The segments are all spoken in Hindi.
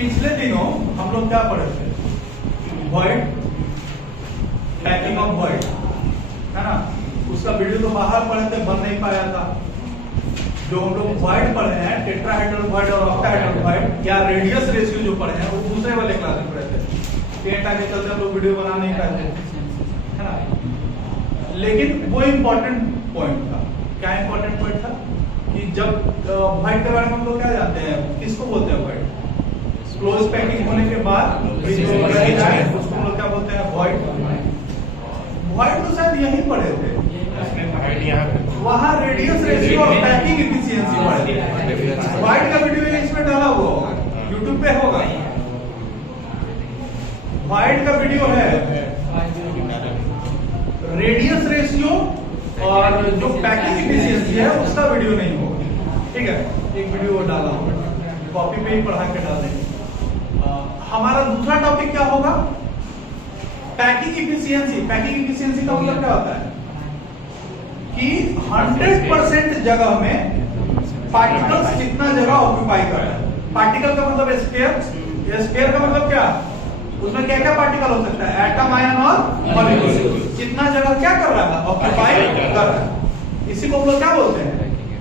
पिछले दिनों हम लोग क्या पढ़े थे? वॉइड, पैकिंग ऑफ वॉइड, है ना? उसका वीडियो तो बाहर पढ़े थे, बन नहीं पाया था। जो हम लोग वॉइड पढ़े हैं, टेट्राहेड्रल वॉइड और ऑक्टाहेड्रल वॉइड या रेडियस रेशियो जो पढ़े हैं, वो दूसरे वाले क्लास में पढ़े थे। पेट आगे चलते हम लोग वीडियो बना नहीं पाए थे, है ना? लेकिन वो इम्पोर्टेंट पॉइंट था। क्या इम्पोर्टेंट पॉइंट था? कि जब वॉइड के बारे में हम लोग क्या जानते हैं, किसको बोलते हैं वॉइड? क्लोज पैकिंग होने के बाद उसको हम लोग क्या बोलते हैं? वॉइड। वॉइड तो शायद यही पढ़े थे, वहां रेडियस रेशियो और पैकिंग एफिशिएंसी पढ़े थे। वॉइड का वीडियो इसमें डाला हुआ होगा, यूट्यूब पे होगा। वॉइड का वीडियो है, रेडियस रेशियो और जो पैकिंग एफिशिएंसी है उसका वीडियो नहीं होगा, ठीक है? एक वीडियो डाला होगा, कॉपी पे ही पढ़ा के डाल देंगे। हमारा दूसरा टॉपिक क्या होगा? Packing efficiency. पैकिंग इफिशियंसी का मतलब क्या होता है? कि 100% जगह में पार्टिकल्स कितना जगह ऑक्यूपाई कर रहा है। पार्टिकल का मतलब स्फीयर, स्फीयर का मतलब क्या? उसमें क्या क्या पार्टिकल हो सकता है? एटम, आयन और मॉलिक्यूल। कितना जगह क्या कर रहा है? ऑक्यूपाई कर रहा है। इसी को हम लोग क्या बोलते हैं?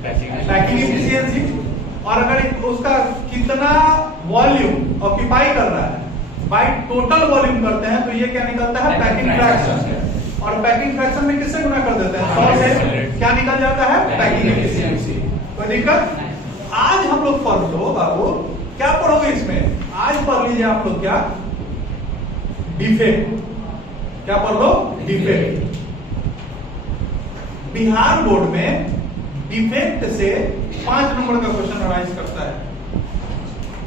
Packing efficiency. और अगर उसका कितना वॉल्यूम ऑक्यूपाई कर रहा है बाय टोटल वॉल्यूम करते हैं तो ये क्या निकलता है? Packing fraction. और पैकिंग फ्रैक्शन में किससे गुना कर देते हैं? 100 से। क्या निकल जाता है? Packing efficiency. कोई दिक्कत? आज हम लोग पढ़ लो बाबू, क्या पढ़ोगे इसमें? आज पढ़ लीजिए आप लोग क्या? डिफेक्ट। क्या पढ़ लो? डिफेक्ट। बिहार बोर्ड में डिफेक्ट से 5 नंबर का क्वेश्चन अराइज करता है।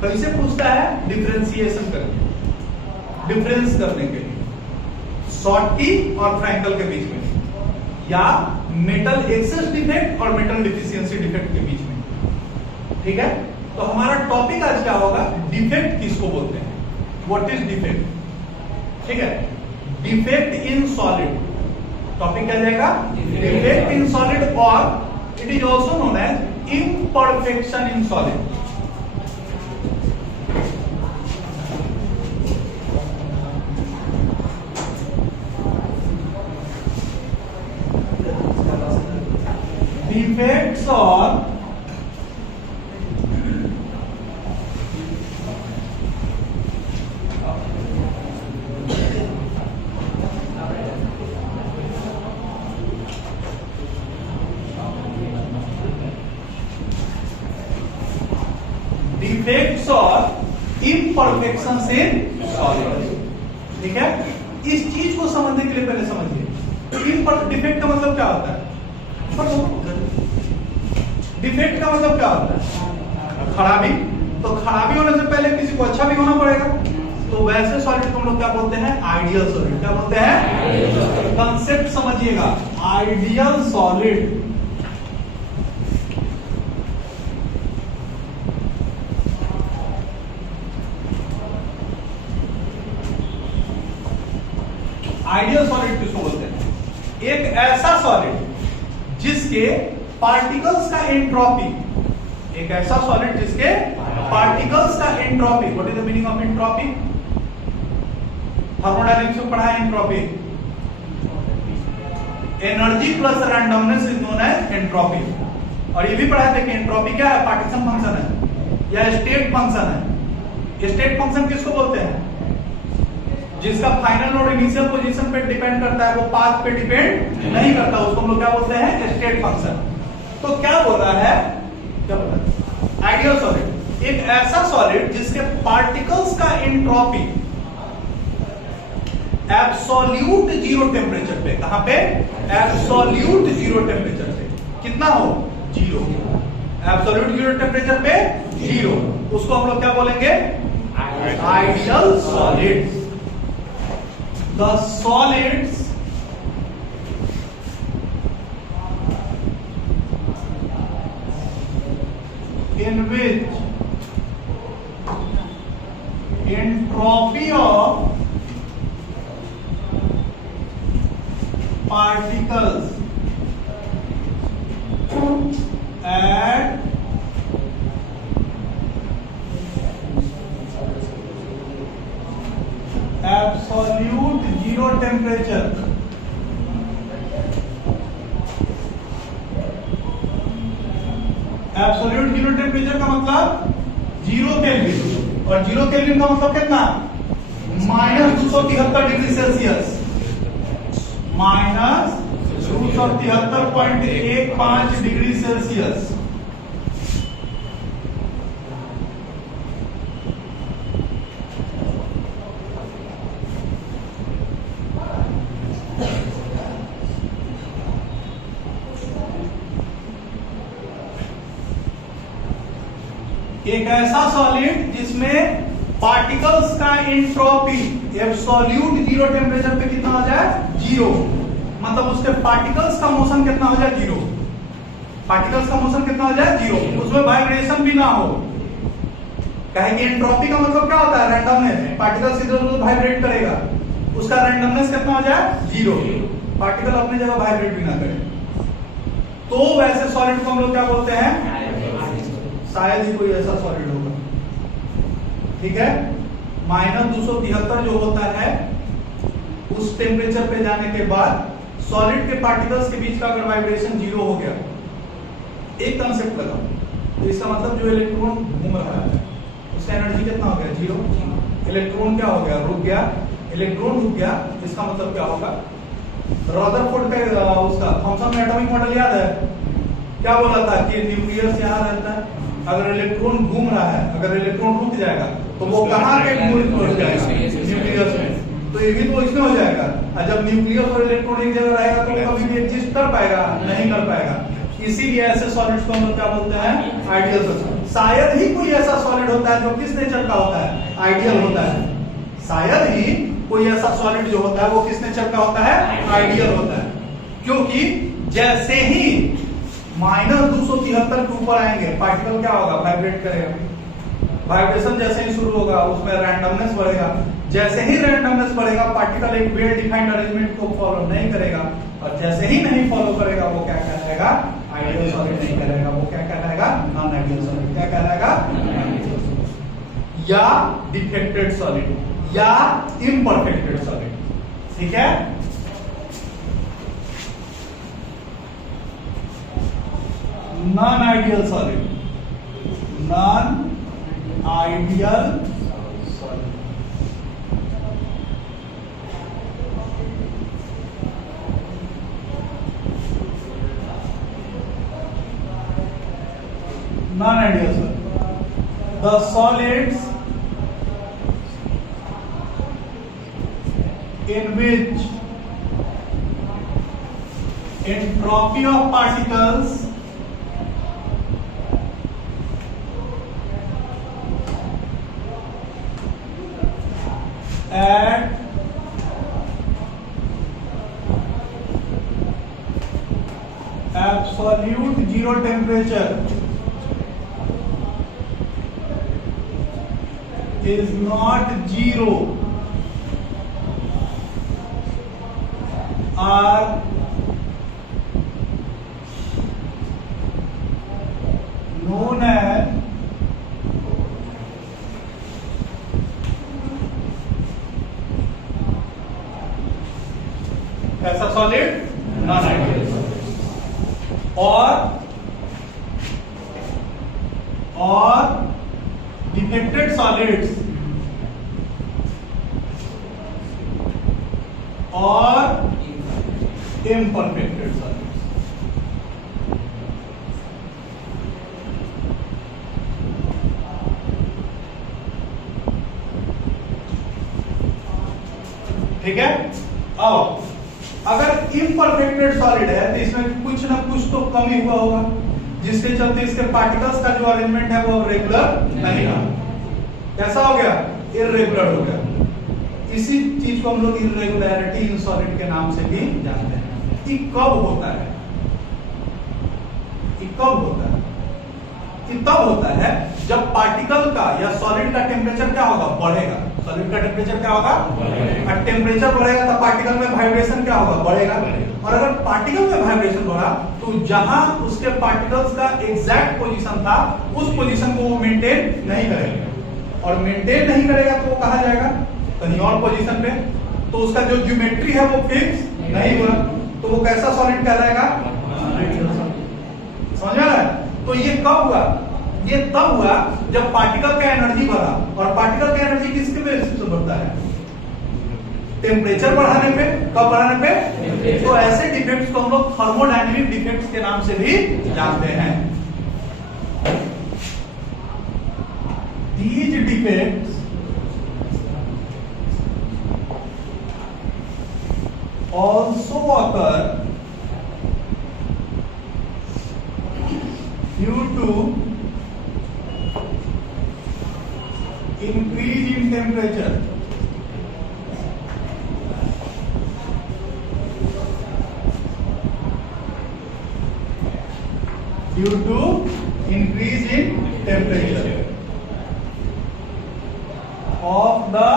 कैसे पूछता है? डिफरेंशिएशन करके, डिफरेंस करने के लिए शॉर्टी और फ्रैंकल के बीच में, या मेटल एक्सेस डिफेक्ट और मेटल डिफिशियंसी डिफेक्ट के बीच में, ठीक है? तो हमारा टॉपिक आज क्या होगा? डिफेक्ट किसको बोलते हैं? व्हाट इज डिफेक्ट, ठीक है? डिफेक्ट इन सॉलिड टॉपिक क्या जाएगा? डिफेक्ट इन सॉलिड, और it is also known as imperfection in solid. Defects or defects or imperfections in solid, ठीक है? इस चीज को समझने के लिए पहले समझिए डिफेक्ट का मतलब क्या होता है। डिफेक्ट का मतलब क्या होता है? खराबी। तो खराबी होने से पहले किसी को अच्छा भी होना पड़ेगा। तो वैसे सॉलिड को हम लोग क्या बोलते हैं? Ideal solid. क्या बोलते हैं? कंसेप्ट समझिएगा, आइडियल सॉलिड। आइडियल सॉलिड किसको बोलते हैं? एक ऐसा सॉलिड जिसके पार्टिकल्स का एंट्रोपी, एक ऐसा सॉलिड जिसके पार्टिकल्स का entropy, what is the meaning of entropy? Thermodynamics में पढ़ा है entropy. Energy plus randomness is known as entropy. और ये भी पढ़ा था कि एंट्रोपी क्या है? पार्टीशन फंक्शन है या स्टेट फंक्शन है। स्टेट फंक्शन किसको बोलते हैं? जिसका फाइनल और इनिशियल पोजीशन पे डिपेंड करता है, वो पाथ पे डिपेंड नहीं करता, उसको हम लोग क्या बोलते हैं? State function. तो क्या बोल रहा है? क्या बोल रहा है? आइडियल सॉलिड एक ऐसा सॉलिड जिसके पार्टिकल्स का एंट्रोपी एब्सोल्यूट जीरो टेम्परेचर पे, कहां पे? एब्सोल्यूट जीरो टेम्परेचर पे कितना हो? जीरो। एब्सोल्यूट जीरो टेम्परेचर पे जीरो, उसको हम लोग क्या बोलेंगे? Ideal solid. The solids in which entropy of particles at zero temperature, absolute zero temperature का मतलब जीरो केल्विन, और जीरो केल्विन का मतलब कितना, -273 -273.15 डिग्री सेल्सियस। एक ऐसा सॉलिड जिसमें पार्टिकल्स का एंट्रोपी एब्सोल्यूट जीरो टेम्परेचर पे कितना हो जाए, जीरो, मतलब उसके पार्टिकल्स का मोशन कितना हो जाए, जीरो, पार्टिकल्स का मोशन कितना हो जाए, जीरो, उसमें वाइब्रेशन भी ना हो। कहे कि एंट्रोपी का मतलब क्या होता है, रैंडमनेस, पार्टिकल्स इधर उधर वाइब्रेट करेगा, उसका रैंडमनेस कितना हो जाए, जीरो, पार्टिकल अपनी जगह वाइब्रेट भी ना करे, तो वैसे सॉलिड को हम लोग क्या बोलते हैं, शायद ही कोई ऐसा सॉलिड होगा, ठीक है। -273 जो होता है, उस टेम्परेचर पे जाने के बाद सॉलिड के पार्टिकल्स के बीच का अगर वाइब्रेशन जीरो हो गया, एक कंसेप्ट लगा, तो इसका मतलब जो इलेक्ट्रॉन घूम रहा है उसका एनर्जी कितना हो गया, जीरो, इलेक्ट्रॉन क्या हो गया, रुक गया, इलेक्ट्रॉन रुक गया, इसका मतलब क्या होगा, रदरफोर्ड का उसका थॉमसन में एटॉमिक मॉडल याद है, क्या बोला था कि न्यूक्लियस यहाँ रहता है, अगर इलेक्ट्रॉन घूम रहा है, अगर इलेक्ट्रॉन रुक जाएगा तो वो कहाँ पे घूम जाएगा, न्यूक्लियस में, तो ये भी तो इसमें हो जाएगा, और जब न्यूक्लियस और इलेक्ट्रॉन एक जगह रहेगा तो कभी भी एग्जिस्ट कर पाएगा, नहीं कर पाएगा, इसीलिए ऐसे सॉलिड्स को हम लोग क्या बोलते हैं, आइडियल सॉलिड। शायद ही कोई ऐसा सॉलिड होता है जो किस नेचर का होता है, आइडियल होता है, शायद ही कोई ऐसा सॉलिड जो होता है वो किस नेचर का होता है, आइडियल होता है, क्योंकि जैसे ही -273 के ऊपर आएंगे पार्टिकल क्या होगा, वाइब्रेट करेगा, वाइब्रेशन जैसे ही शुरू होगा उसमें रैंडमनेस बढ़ेगा, जैसे ही रैंडमनेस बढ़ेगा पार्टिकल एक वेल डिफाइंड अरेंजमेंट को फॉलो नहीं करेगा, और जैसे ही नहीं फॉलो करेगा वो क्या कहलाएगा, आइडियल सॉलिड नहीं कहलाएगा, वो क्या कहलाएगा, नॉन आइडियल सॉलिड, क्या कहलाएगा, या डिफेक्टेड सॉलिड या इम्परफेक्टेड सॉलिड, ठीक है। Non ideal solid, non ideal solid, non ideal solid, the solids in which entropy of particles at absolute zero temperature is not zero are known as ऐसा सॉलिड, नॉन आइडियल सॉलिड, और डिफेक्टेड सॉलिड्स और imperfected solids। ठीक है। अब अगर इम्परफेक्टेड सॉलिड है तो इसमें कुछ ना कुछ तो कमी हुआ होगा, जिसके चलते इसके पार्टिकल्स का जो अरेंजमेंट है वो रेगुलर नहीं रहा, कैसा हो गया, इर्रेगुलर हो गया। इसी चीज को हम लोग इर्रेगुलरिटी इन सॉलिड के नाम से भी जानते हैं। ये कब होता है, ये कब होता है, ये तब होता है जब पार्टिकल का या सॉलिड का टेम्परेचर क्या होगा, बढ़ेगा, सॉलिड का टेम्परेचर क्या होगा, और टेम्परेचर बढ़ेगा तो पार्टिकल में वाइब्रेशन क्या होगा, बढ़ेगा, और अगर पार्टिकल में वाइब्रेशन बढ़ा तो जहां उसके पार्टिकल्स का एग्जैक्ट पोजीशन था उस पोजीशन को वो मेंटेन नहीं करेगा, और मेंटेन नहीं करेगा तो वो कहा जाएगा कहीं और पोजीशन पे, तो उसका जो ज्योमेट्री है वो फिक्स नहीं हुआ, तो वो कैसा सॉलिड कहलाएगा? समझ में आ रहा है? तो ये कब हुआ? ये तब हुआ जब पार्टिकल का एनर्जी बढ़ा, और पार्टिकल का एनर्जी किसके बेसिस पे बढ़ता है? टेम्परेचर बढ़ाने पे। कब बढ़ाने पे? तो ऐसे डिफेक्ट्स को हम लोग थर्मोडायनेमिक डिफेक्ट्स के नाम से भी जानते हैं। These defects also occur due to increase in temperature. Due to increase in temperature of the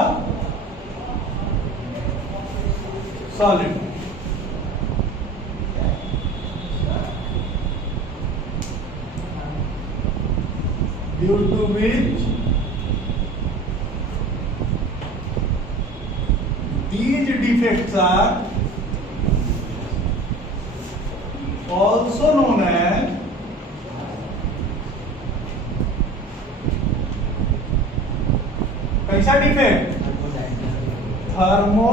solid. Due to which these defects are also known as कैसा डिफेक्ट? Thermo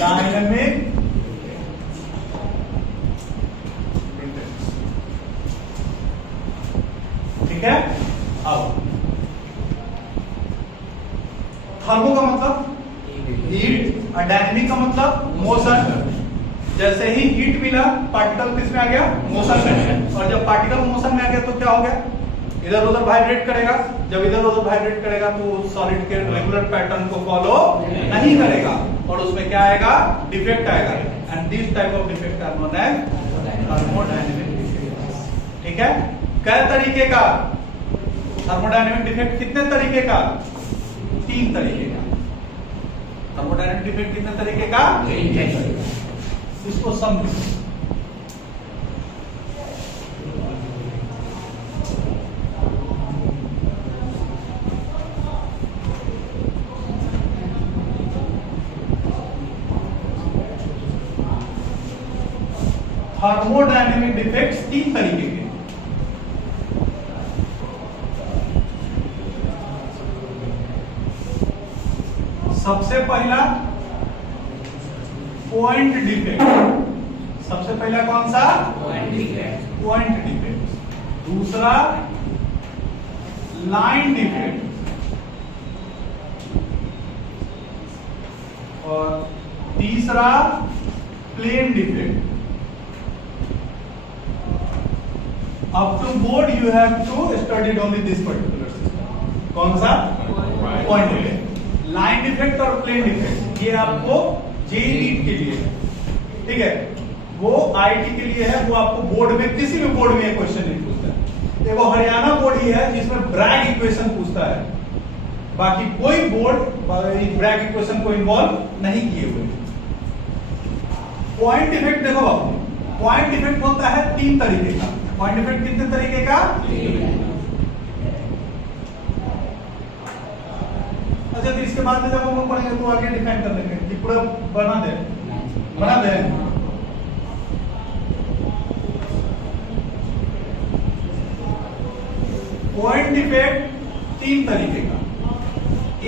dynamic defects. ठीक है। अब थर्मो का मतलब हीट और डायनेमिक का मतलब मोशन। जैसे ही हीट मिला पार्टिकल किस में आ गया? मोशन में। और जब पार्टिकल मोशन में आ गया तो क्या हो गया? इधर उधर वाइब्रेट करेगा। जब इधर उधर वाइब्रेट करेगा तो सॉलिड के रेगुलर पैटर्न को फॉलो नहीं करेगा और उसमें क्या आएगा? डिफेक्ट आएगा। And this type of defect are known as thermodynamic defect. ठीक है। कै तरीके का थर्मोडायनेमिक डिफेक्ट? कितने तरीके का? 3 तरीके का। थर्मोडायनेमिक डिफेक्ट कितने तरीके का? 3। इसको समझो। थर्मोडायनेमिक डिफेक्ट्स 3 तरीके के। सबसे पहला पॉइंट डिफेक्ट। सबसे पहला कौन सा? Point defect. दूसरा लाइन डिफेक्ट, और तीसरा plane defect. Up to board you have to study only this particular system. कौन सा? पॉइंट डिफेक्ट, लाइन डिफेक्ट और प्लेन डिफेक्ट। ये आपको जेईई नीट के लिए है। ठीक है। वो आईटी के लिए है, वो आपको बोर्ड में किसी भी बोर्ड में ये क्वेश्चन नहीं पूछता है। देखो हरियाणा बोर्ड ही है जिसमें ब्रैग इक्वेशन पूछता है, बाकी कोई बोर्ड ब्रैग इक्वेशन को इन्वॉल्व नहीं किए हुए। पॉइंट डिफेक्ट देखो बाबू, पॉइंट डिफेक्ट होता है 3 तरीके का। पॉइंट डिफेक्ट कितने तरीके का? अच्छा, तो इसके बाद में जब हम लोग पढ़ेंगे तो आगे डिफाइन कर लेंगे कि पूरा बना दे। पॉइंट डिफेक्ट 3 तरीके का।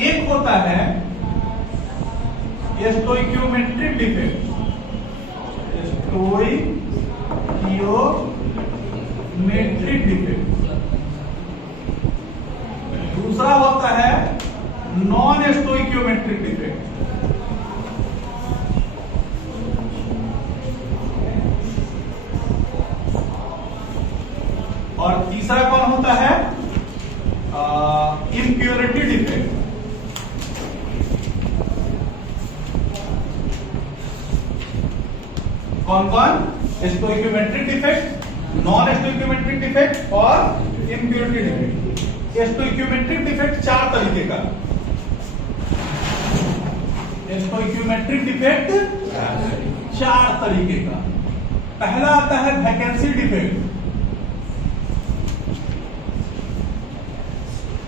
एक होता है स्टोइकियोमेट्रिक डिफेक्ट। Stoichiometric defect. दूसरा होता है नॉन स्टोइकियोमेट्रिक डिफेक्ट। और तीसरा कौन होता है? Impurity defect. कौन कौन? Stoichiometric defect, non stoichiometric defect और इम्प्योरिटी डिफेक्ट। स्टोइकियोमेट्रिक डिफेक्ट 4 तरीके का। स्टोइकियोमेट्रिक डिफेक्ट 4 तरीके का। पहला आता है वैकेंसी डिफेक्ट।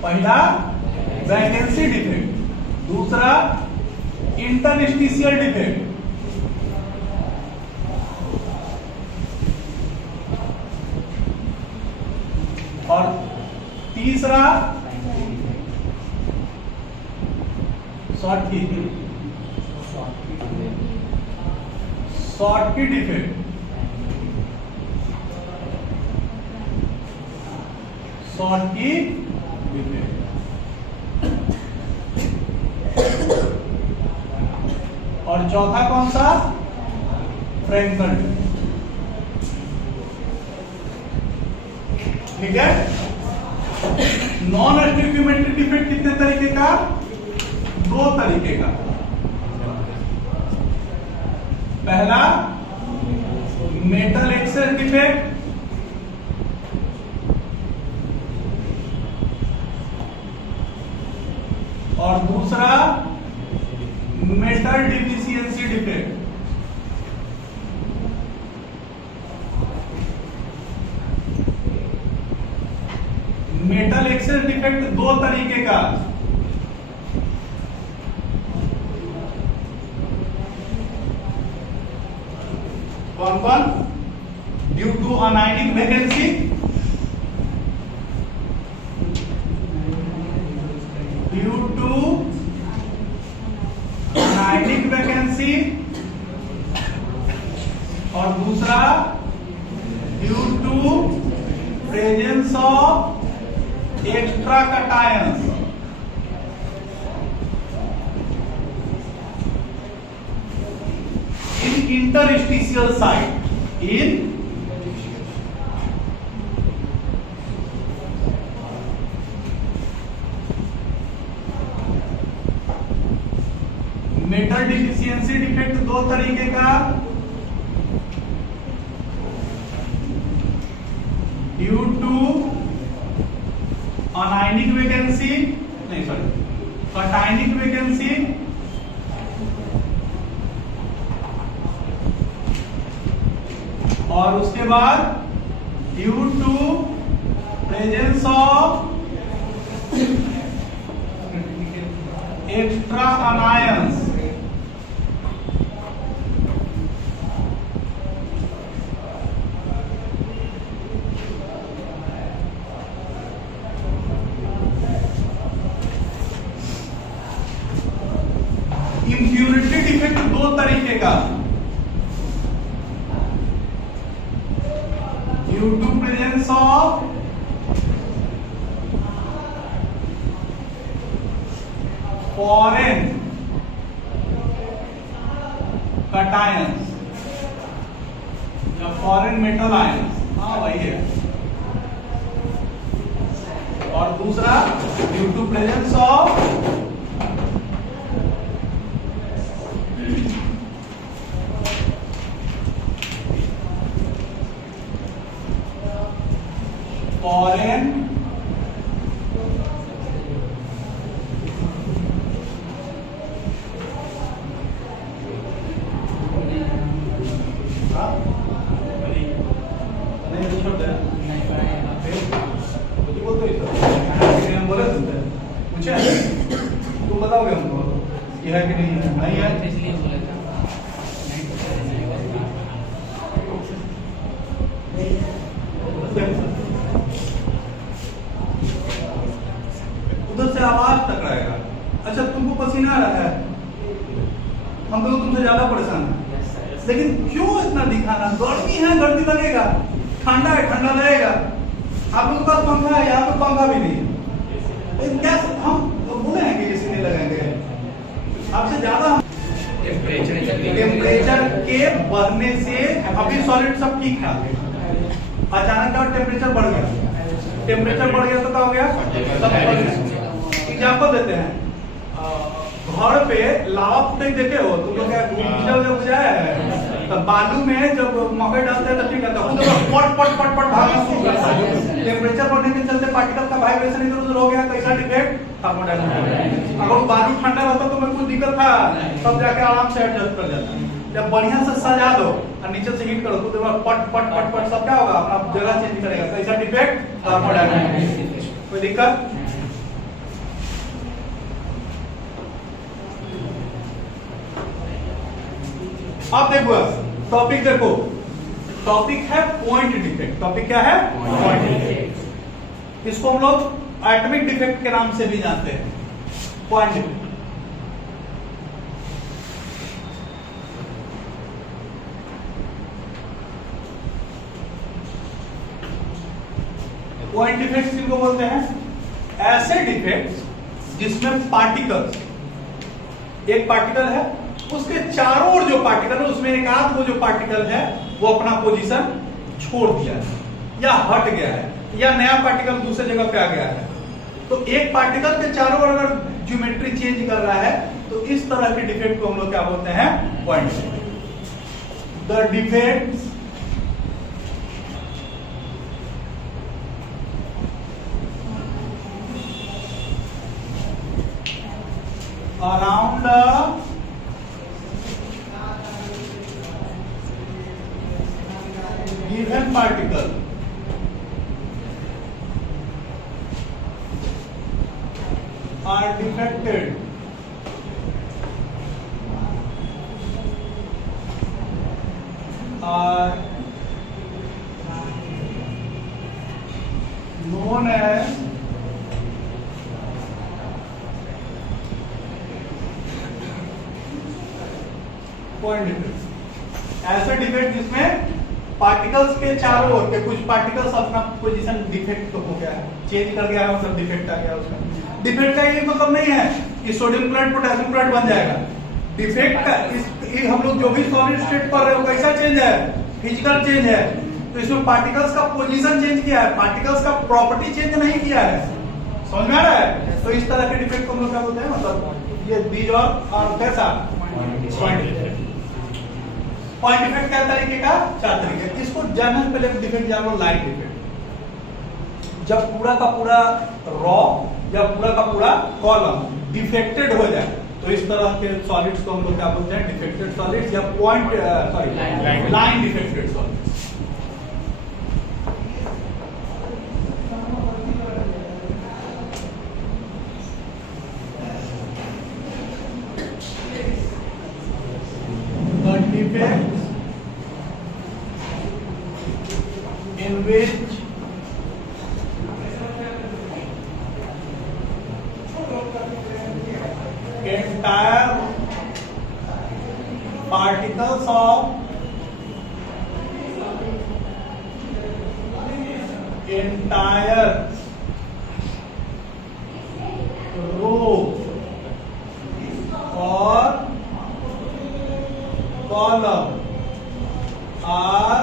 पहला वैकेंसी डिफेक्ट, दूसरा इंटरस्टिशियल डिफेक्ट, और तीसरा शॉर्ट की डिफेक्ट, शॉर्ट की डिफेक्ट। और चौथा कौन सा? Frenkel defect. ठीक है। नॉन स्टोइकियोमेट्रिक डिफेक्ट कितने तरीके का? 2 तरीके का। पहला मेटल एक्सेस डिफेक्ट, और दूसरा metal deficiency defect. Metal excess defect 2 तरीके का। कौन कौन? Due to anionic vacancy, due to anionic vacancy, और दूसरा due to presence of extra cations. In interstitial site, in metal deficiency defect 2 तरीके का। ड्यू टू अनायनिक वैकेंसी, नहीं सॉरी, कटायनिक वैकेंसी, और उसके बाद due to presence of extra anions. Impurity defect 2 तरीके का। Due to presence of foreign cations या फॉरेन मेटल आयंस, हाँ वही है, और दूसरा due to presence of foreign तुम बताओगे हमको ये है कि नहीं है? नहीं है इसलिए बोला था। उधर से आवाज टकराएगा। अच्छा तुमको पसीना आ रहा है, हम तो तुमसे ज्यादा परेशान है, लेकिन क्यों इतना दिखाना? गर्मी है, गर्मी लगेगा, ठंडा है, ठंडा लगेगा। आप लोगों के पास पंखा है, यहाँ पे पंखा भी नहीं है, लेकिन क्या हम बोले हैं कि एसी नहीं लगाएंगे? आपसे ज्यादा टेम्परेचर के बढ़ने से अभी सॉलिड सब ठीक ठाक है, अचानक का टेम्परेचर बढ़ गया, टेम्परेचर बढ़ गया तो क्या हो गया? सब बढ़ गया। एग्जाम्पल देते हैं, घर पे लावा फुटे देखे हो तुम लोग? क्या जब बुझाया है तो बालू में जब मकई डालते हैं तो ठीक रहता है, पट पट पट पट भागना शुरू करता है। टेम्परेचर बढ़ने के चलते पार्टिकल का वाइब्रेशन इधर उधर हो गया, कैसा डिफेक्ट? थर्मोडायनामिक। अगर बालू ठंडा रहता तो मेरे को दिक्कत था, सब जाके आराम से एडजस्ट कर जाता। जब बढ़िया से सजा दो और नीचे से हीट करो तो पट पट पट पट सब क्या होगा? अपना जगह चेंज करेगा, कैसा डिफेक्ट? थर्मोडायनामिक। कोई दिक्कत? आप देखो टॉपिक देखो, टॉपिक है पॉइंट डिफेक्ट। टॉपिक क्या है? Point defect. इसको हम लोग एटॉमिक डिफेक्ट के नाम से भी जानते हैं, पॉइंट डिफेक्ट। पॉइंट डिफेक्ट किनको बोलते हैं? ऐसे डिफेक्ट जिसमें पार्टिकल्स, एक पार्टिकल है, उसके चारों ओर जो पार्टिकल है उसमें एक आध वो जो पार्टिकल है वो अपना पोजीशन छोड़ दिया है या हट गया है या नया पार्टिकल दूसरे जगह पे आ गया है। तो एक पार्टिकल के चारों ओर अगर ज्योमेट्री चेंज कर रहा है तो इस तरह के डिफेक्ट को हम लोग क्या बोलते हैं? Point defect. The defects around a given particle are defected are known as point defect. ऐसे डिफेक्ट जिसमें पार्टिकल्स के चारों ओर के कुछ पार्टिकल्स अपना पोजीशन डिफेक्ट हो गया है, चेंज कर गया है, मतलब डिफेक्ट आ गया उसका। डिफेक्ट का ये मतलब नहीं है कि सोडियम क्लोराइड पोटेशियम क्लोराइड बन जाएगा। डिफेक्ट का हम लोग जो भी सॉलिड स्टेट पढ़ रहे हो कैसा चेंज है? फिजिकल चेंज है। तो इसमें पार्टिकल्स का पोजीशन चेंज किया है, पार्टिकल्स का प्रॉपर्टी चेंज नहीं किया है। समझ में आ रहा है? तो इस तरह के डिफेक्ट को हम लोग क्या बोलते हैं? मतलब ये बीज और कैसा पॉइंट डिफेक्ट। पॉइंट डिफेक्ट क्या तरीके का? 4 तरीके। इसको जनरल पहले डिफेक्ट जान लो, लाइन डिफेक्ट। जब पूरा का पूरा रॉ या पूरा का पूरा कॉलम डिफेक्टेड हो जाए तो इस तरह के सॉलिड्स को हम लोग क्या बोलते हैं? डिफेक्टेड सॉलिड्स या point sorry line defected solids. Defects in which entire particles of entire row or column are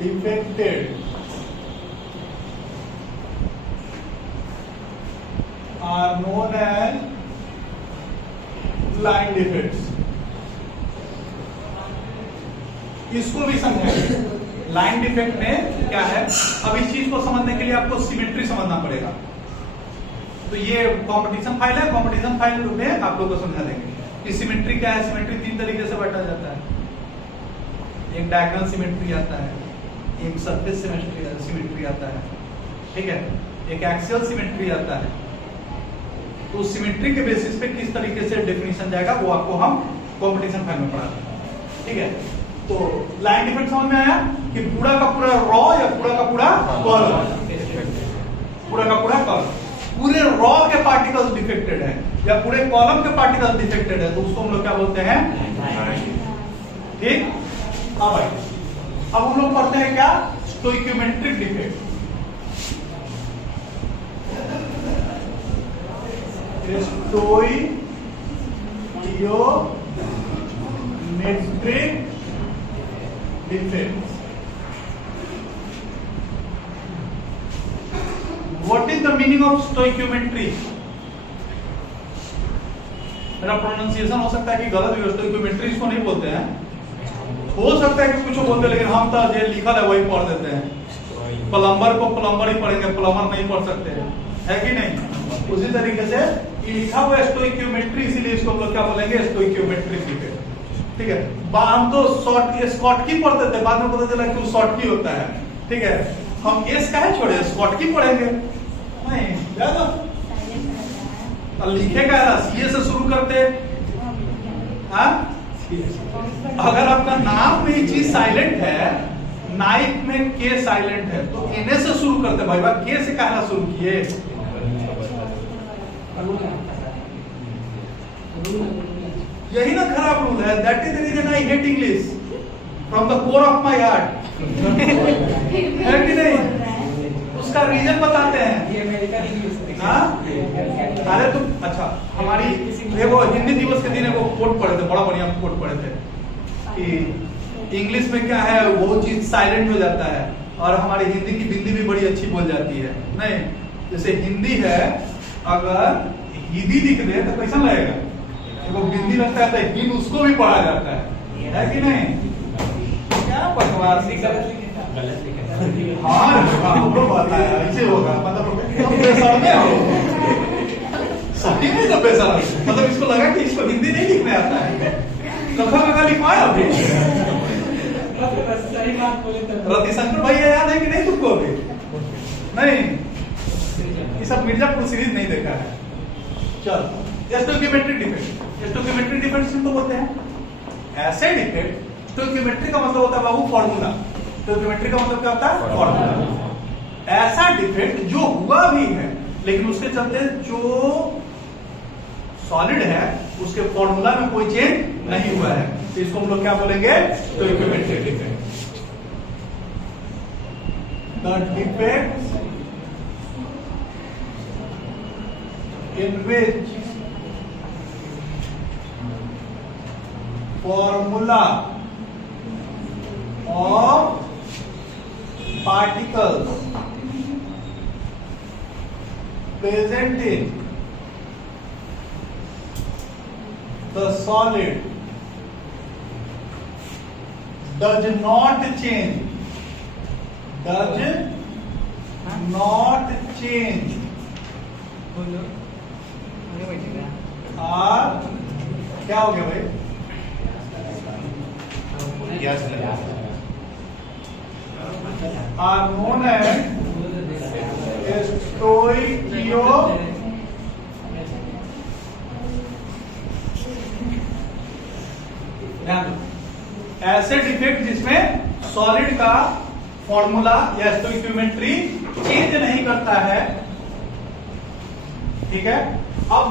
defected are known as line defects। इसको भी समझेंगे लाइन डिफेक्ट में क्या है। अब इस चीज को समझने के लिए आपको सिमेट्री समझना पड़ेगा। तो ये कंपटीशन फाइल है, कंपटीशन फाइल में आप लोगों को समझा देंगे कि सिमेट्री क्या है। सिमेट्री 3 तरीके से बांटा जाता है। एक डायगोनल सिमेट्री आता है, एक सरफेस सिमेट्री आता है, ठीक है, एक एक्सियल सिमेट्री आता है। तो सिमेट्री के बेसिस पे किस तरीके से डेफिनेशन जाएगा वो आपको हम कंपटीशन फाइल में पढ़ाते हैं, ठीक है। तो लाइन डिफेक्ट समझ में आया कि पूरा का पूरा रॉ या पूरा का पूरा कॉलम, पूरा का पूरा कॉलम, पूरे रॉ के पार्टिकल्स डिफेक्टेड है या पूरे कॉलम के पार्टिकल्स डिफेक्टेड है तो उसको हम लोग क्या बोलते हैं? ठीक। अब हम लोग पढ़ते हैं क्या? Stoichiometric defect. Stoichiometric defect. What is the meaning of stoichiometry? मेरा प्रोनाउंसिएशन हो सकता है कि गलत भी हो, स्टोइकियोमेट्री इसको नहीं बोलते हैं। हो सकता है कि कुछ बोलते हैं लेकिन हम तो जो लिखा है वही पढ़ देते हैं। प्लम्बर को प्लम्बर ही पढ़ेंगे, प्लम्बर नहीं पढ़ सकते हैं, है कि नहीं? उसी तरीके से ये लिखा हुआ है स्टोइकियोमेट्री, इसीलिए इसको हम लोग क्या बोलेंगे? स्टोइकियोमेट्रिक डिफेक्ट, ठीक है। हम तो स्कॉटकी पढ़ते थे, बाद में पता चला कि शॉर्टकी होता है, ठीक है। हम एस काहे छोड़े, स्कॉटकी पढ़ेंगे नहीं ज्यादा लिखेगा सीए से शुरू करते, हाँ अगर आपका नाम में ये चीज साइलेंट है, नाइफ में के साइलेंट है, तो एने से शुरू करते भाई बा, के से कहना शुरू किए। यही ना खराब रूल है। That is the reason I hate English from the core of my heart. है कि नहीं? उसका रीजन बताते हैं। ये अमेरिकन इंग्लिश। हाँ? अरे तुम अच्छा, हमारी देखो हिंदी दिवस के दिन एगो कोट पढ़े थे, बड़ा बढ़िया कोट पढ़े थे कि इंग्लिश में क्या है, वो चीज साइलेंट हो जाता है और हमारी हिंदी की बिंदी भी बड़ी अच्छी बोल जाती है। नहीं, जैसे हिंदी है, अगर हिंदी लिख दे तो कैसा लगेगा? वो बिंदी लगता है तो हिंद उसको भी पढ़ा जाता है कि नहीं? क्या बकवास गलत लिखा। हाँ हमको पता है ऐसे होगा, मतलब बेशर्मे हो सही में, तो बेशर्म मतलब इसको लगा कि इसको हिंदी नहीं लिखने आता है, कखा लिखवाया अभी। सही बात बोले तो रतिशंकर भैया याद है कि नहीं तुमको? अभी नहीं, ये सब मिर्जापुर सीरीज नहीं देखा है। चल, स्टोइकियोमेट्रिक डिफेक्ट। स्टोइकियोमेट्रिक डिफेक्ट तो बोलते हैं ऐसे डिफेक्ट। स्टोइकियोमेट्रिक का मतलब होता है बाबू फॉर्मूला। स्टोइकियोमेट्रिक का मतलब क्या होता है? फॉर्मूला। ऐसा डिफेक्ट जो हुआ भी है लेकिन उसके चलते जो सॉलिड है उसके फॉर्मूला में कोई चेंज नहीं हुआ है, तो इसको हम लोग क्या बोलेंगे? Stoichiometric defect. The defect in which formula of particles present in the solid does not change, और क्या हो गया भाई? are known as स्टोइकियो ऐसे डिफेक्ट जिसमें सॉलिड का फॉर्मूला या स्टोइकियोमेट्री चेंज नहीं करता है। ठीक है, अब